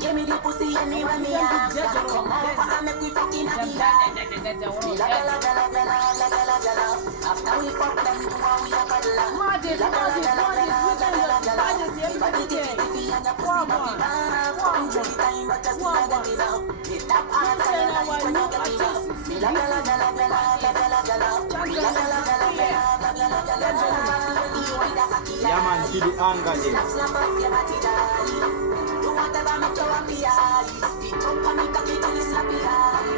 Give me the pussy anywhere me have. Come over, make we fucking happy. After we fuck them, do what we are cuddle. Yeah man, see the anger there. Whatever make you happy, pick up and make a little slappy.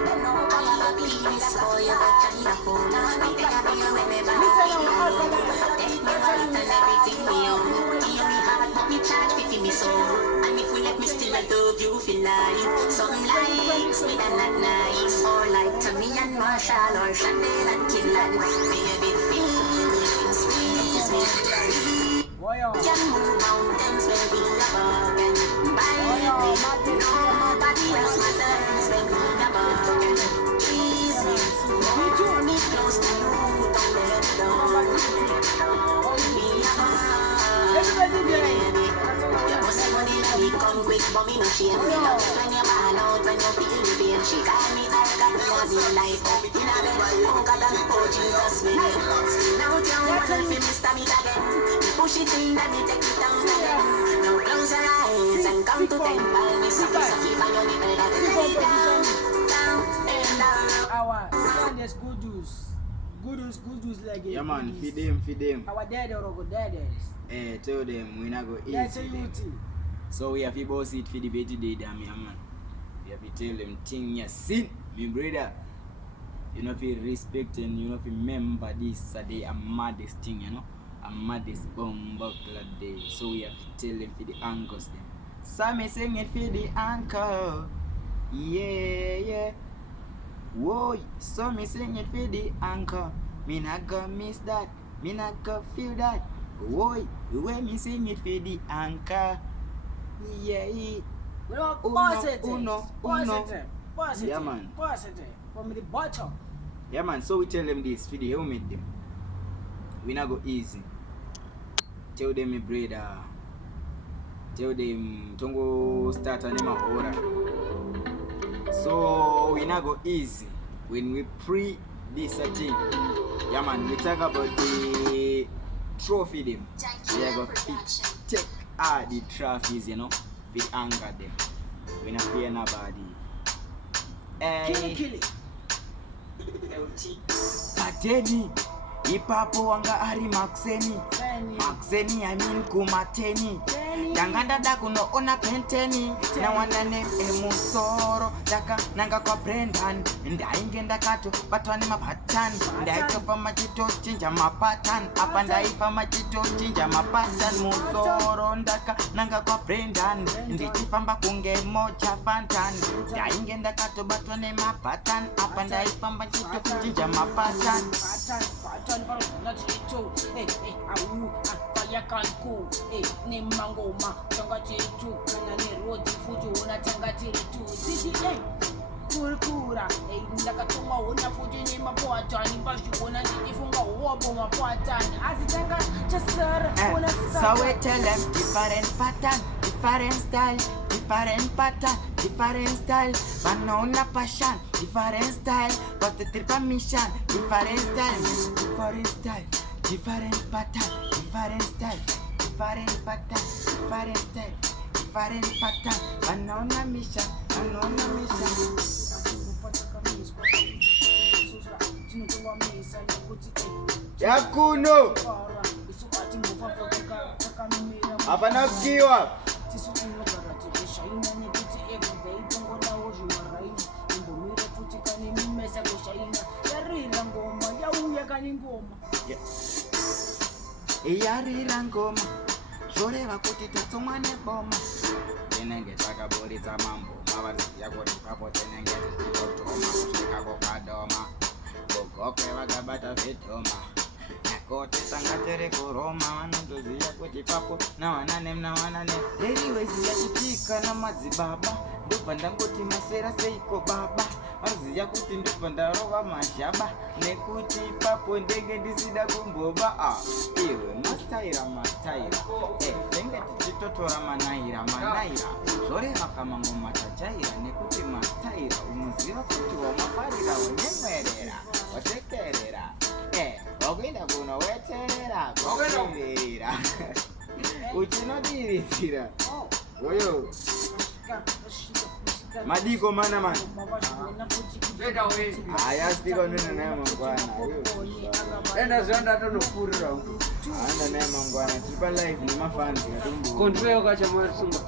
Then no I'm a penis for you, but I'm not for now. They can be you whenever you take me right and everything me own. Give me heart, but me charge 50 me soul. And if we let me still I love you feel like some lights me that not nice. Or like Tommy and Marshall or Chantan and Kidland. Baby, squeeze me. Can move mountains when we love again. Nobody else matters when we love again. Please me, hold me close to you, don't let me go. You must have money, let me come quick, but me no shame. Me love when you ball out, when you feel the pain. She call me, I got me as in life. In a bed, oh God, oh Jesus, me. Now you want to feel me, stab it again. Push it in, let me take it down again. Now close your eyes and come to temple. Me sucky for your nipple that lay down, down, down. Our Sunday's good juice. Good juice like it. Yeah man, feed them. Our daddy or go daddies. Tell them we not go eat. That's a youth. So we have to boss it for the baby day, damn yeah man. We have to tell them thing you sin, me brother. You know if you respect and you know if you remember this day a maddest thing, you know. A maddest bomb buckler day. So we have to tell them for the anchors them. So me sing it for the anchor. Yeah. Whoa, so me sing it for the anchor. Me not gonna miss that. Me not gonna feel that. Whoa, when me sing it for the anchor. Yeah. Uno. Yeah man. From the bottom. Yeah man, so we tell them this for the helmet them. We not go easy. Tell them me brother. Tell them don't go start on them order. So we not go easy when we pre this thing. Yeah man, we talk about the trophy them. We are going to take all the trophies, you know, we anger them. We not fear nobody. Kill it. Pateni. Ipapo wanga ari makseni I mean kumateni Danganda daku no ona penteni Na wana name emusoro Daka nanga kwa Brendan Nda ingenda kato batwani mapatan Nda itofa machito chinja mapatan Apa nda ifa machito chinja mapatan Musoro ndaka nanga kwa Brendan Ndichifamba kunge mocha fantan Nda ingenda kato batwani mapatan Apa nda ifa machito chinja mapatan Not you, fire can't cool, name Mangoma, Tanga Chitu, and a road to Fuju, and a Tanga Chitu, CGA, Kurkura, Nakatuma, Una Fuji, name a poet, and Bashuana, if you go walk on a poet, as a Tanga, just sir, so we tell them different pattern, different style, different pattern, different style, but no na passion, different style, but the triple mission, different style, different pattern, different style, different pattern, different style, different pattern, but no na mission, Yakuno hapa nafikiwa yarira ngoma zoreva kuti tatsomwane boma tenenge takabuditsa mambo mavati yakoti kapo tenenge tichitodhoma kusvika kokadoma kugokwe vakabata zvedhoma nakote tanga tere kuroma vanotoziva kuti papo navanane reriweziya chitika namadzibaba ndobva ndangoti masera seiko baba aziya kuti ndibva ndarova mazhaba nekuti ipapo ndenge ndisida kumboba iwe mastaira tenge tichitotora manaira zoreva kamangoma tajaira nekuti mastaira unoziva kuti wamafarira wanyemwerera watekerera wakuenda kuno weterera kwakuverera uchinodiridzira oyo madiko mana man haya spika unena naye mangwana enda zvanda tonopurira anda naye mangwana tiripa live nemafanzi kontroyo kacha mwasunga